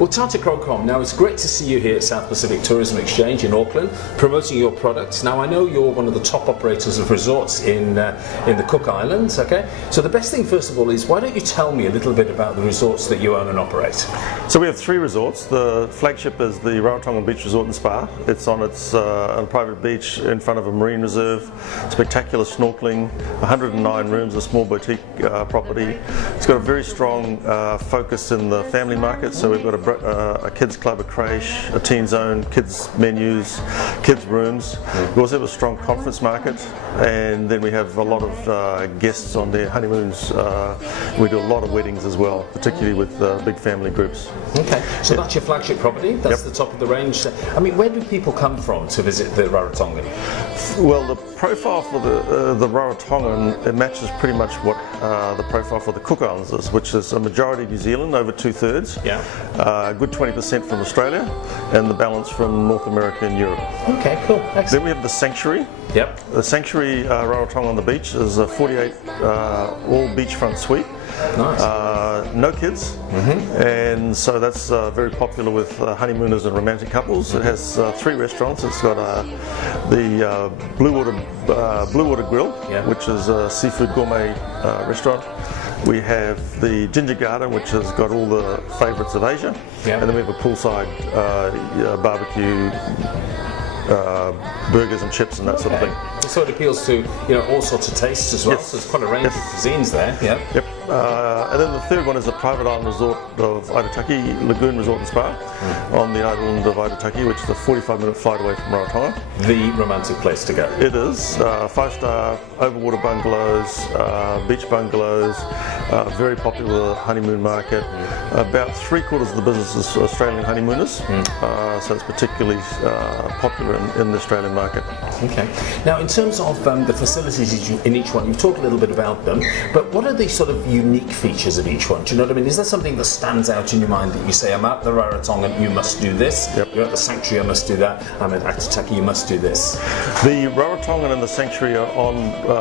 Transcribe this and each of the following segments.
Well, Tata Crocom, now it's great to see you here at South Pacific Tourism Exchange in Auckland, promoting your products. Now I know you're one of the top operators of resorts in the Cook Islands, okay? So the best thing first of all is, why don't you tell me a little bit about the resorts that you own and operate? So we have 3 resorts. The flagship is the Rarotonga Beach Resort and Spa. It's on a private beach in front of a marine reserve. Spectacular snorkeling, 109 rooms, a small boutique property. It's got a very strong focus in the family market, so we've got a kids club, a creche, a teen zone, kids menus, kids rooms. We also have a strong conference market, and then we have a lot of guests on their honeymoons. We do a lot of weddings as well, particularly with big family groups. Okay, so that's your flagship property, that's the top of the range. I mean, where do people come from to visit the Rarotongan? Well, the profile for the Rarotongan, it matches pretty much what the profile for the Cook Islands is, which is a majority New Zealand, over 2/3. Yeah. A good 20% from Australia, and the balance from North America and Europe. Okay, cool, excellent. Then we have the Sanctuary. Yep. The Sanctuary Rarotonga on the beach is a 48 all beachfront suite. Nice. No kids, and so that's very popular with honeymooners and romantic couples. It has 3 restaurants. It's got the Blue Water Grill, which is a seafood gourmet restaurant. We have the Ginger Garden, which has got all the favourites of Asia, and then we have a poolside barbecue, burgers and chips and that sort of thing. So it appeals to all sorts of tastes as well. So there's quite a range of cuisines there. Yep. And then the third one is a private island resort of Aitutaki, Lagoon Resort and Spa, on the island of Aitutaki, which is a 45-minute flight away from Rarotonga. The romantic place to go. It is 5-star overwater bungalows, beach bungalows, very popular honeymoon market. About 3/4 of the business is Australian honeymooners, so it's particularly popular in the Australian market. Okay. Now, in terms of the facilities in each one, you've talked a little bit about them, but what are the sort of unique features of each one? Do you know what I mean? Is there something that stands out in your mind that you say, I'm at the Rarotonga, you must do this. You're at the Sanctuary, I must do that. I'm at Aitutaki, you must do this. The Rarotonga and the Sanctuary are on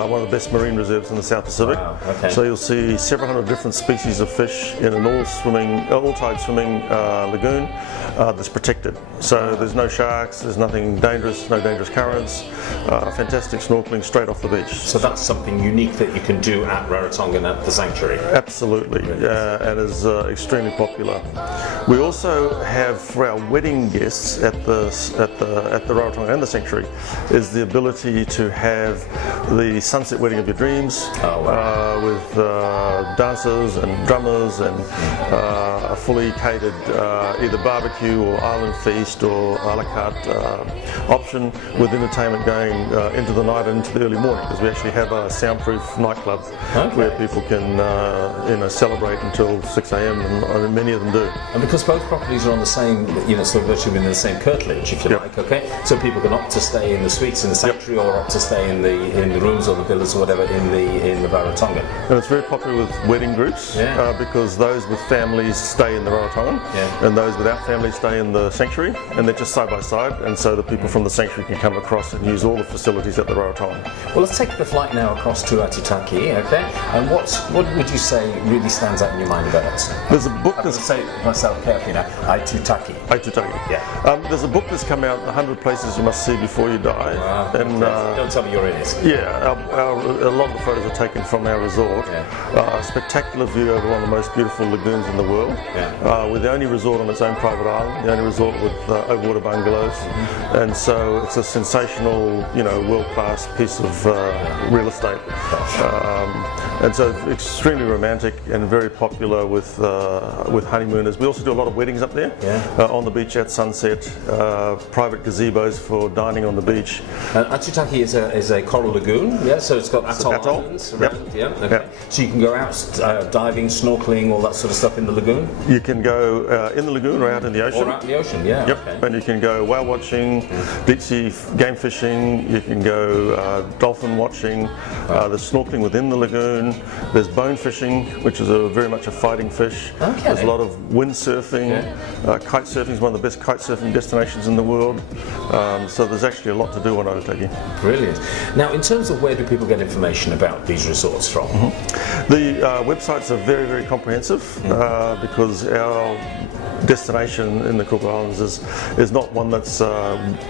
one of the best marine reserves in the South Pacific. Wow, okay. So you'll see several hundred different species of fish in an all-tide swimming lagoon that's protected. So there's no sharks, there's nothing dangerous, no dangerous currents. Fantastic snorkeling straight off the beach. So that's something unique that you can do at Rarotonga and at the Sanctuary? Absolutely, and is extremely popular. We also have, for our wedding guests at the Rarotonga and the Sanctuary, is the ability to have the sunset wedding of your dreams, with dancers and drummers and a fully catered either barbecue or island feast or a la carte option, with entertainment going into the night and into the early morning, because we actually have a soundproof nightclub where people can celebrate until 6 a.m. and many of them do. And because both properties are on the same, sort of virtually within the same curtilage, if you like, okay? So people can opt to stay in the suites in the Sanctuary or opt to stay in the rooms or the villas or whatever in the Rarotonga. And it's very popular with wedding groups, because those with families stay in the Rarotonga, and those without families stay in the Sanctuary, and they're just side by side, and so the people from the Sanctuary can come across and use all the facilities at the Rarotonga. Well, let's take the flight now across to Aitutaki, okay? And what would you say really stands out in your mind about it? There's a book that's... say it myself carefully now, Aitutaki. Aitutaki. Yeah. There's a book that's come out, 100 Places You Must See Before You Die. Wow. And don't tell me you're in it. Yeah, a lot of the photos are taken from our resort. Spectacular view over one of the most beautiful lagoons in the world. We're the only resort on its own private island, the only resort with overwater bungalows, and so it's a sensational, world-class piece of real estate. And so extremely romantic and very popular with honeymooners. We also do a lot of weddings up there, on the beach at sunset, private gazebos for dining on the beach. Aitutaki is a coral lagoon, so it's got atoll islands around, okay. So you can go out diving, snorkeling, all that sort of stuff in the lagoon? You can go in the lagoon or out in the ocean. Or out in the ocean, okay. And you can go whale watching, deep sea game fishing, you can go dolphin watching, there's snorkeling within the lagoon, there's bone fishing, which is very much a fighting fish. Okay. There's a lot of windsurfing, kite surfing is one of the best kite surfing destinations in the world, so there's actually a lot to do on Aitutaki. Brilliant. Now, in terms of where do people get information about these resorts from? The websites are very, very comprehensive, because our destination in the Cook Islands is not one that's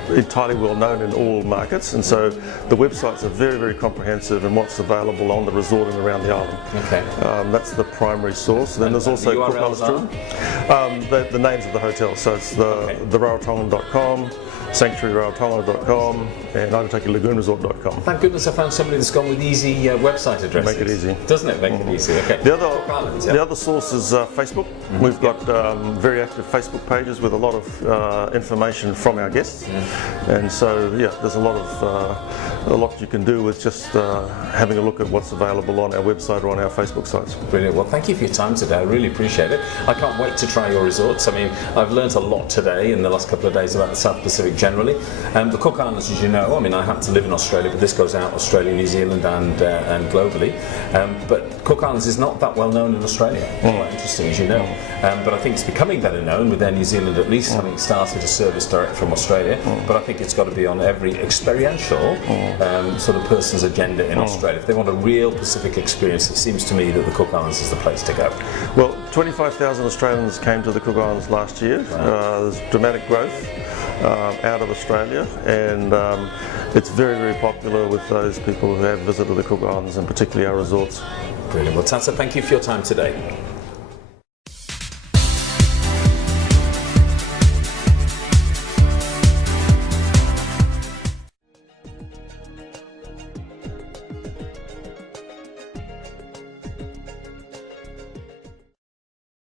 entirely well known in all markets, and so the websites are very, very comprehensive in what's available on the resort and around the island. Okay. That's the primary source. Then there's also the Cook URLs Islands Tourism. The names of the hotels, so it's the Rarotongan.com, sanctuaryrarotonga.com, and aotearoa-lagoon-resort.com. Thank goodness I found somebody that's gone with easy website addresses. Make it easy. Doesn't it? Make it easy. Okay. The Islands, yeah. other source is Facebook. We've got very active Facebook pages with a lot of information from our guests, and so yeah, there's a lot you can do with just having a look at what's available on our website or on our Facebook sites. Brilliant. Well, thank you for your time today. I really appreciate it. I can't wait to try your resorts. I mean, I've learnt a lot today in the last couple of days about the South Pacific generally. The Cook Islands, as you know, I mean, I happen to live in Australia, but this goes out Australia, New Zealand, and globally. But Cook Islands is not that well known in Australia. Quite interesting, as you know. But I think it's becoming better known with Air New Zealand at least having started a service direct from Australia. But I think it's got to be on every experiential sort of person's agenda in Australia. If they want a real Pacific experience, it seems to me that the Cook Islands is the place to go. Well, 25,000 Australians came to the Cook Islands last year. There's dramatic growth out of Australia, and it's very, very popular with those people who have visited the Cook Islands, and particularly our resorts. Brilliant. Well, Tata, thank you for your time today.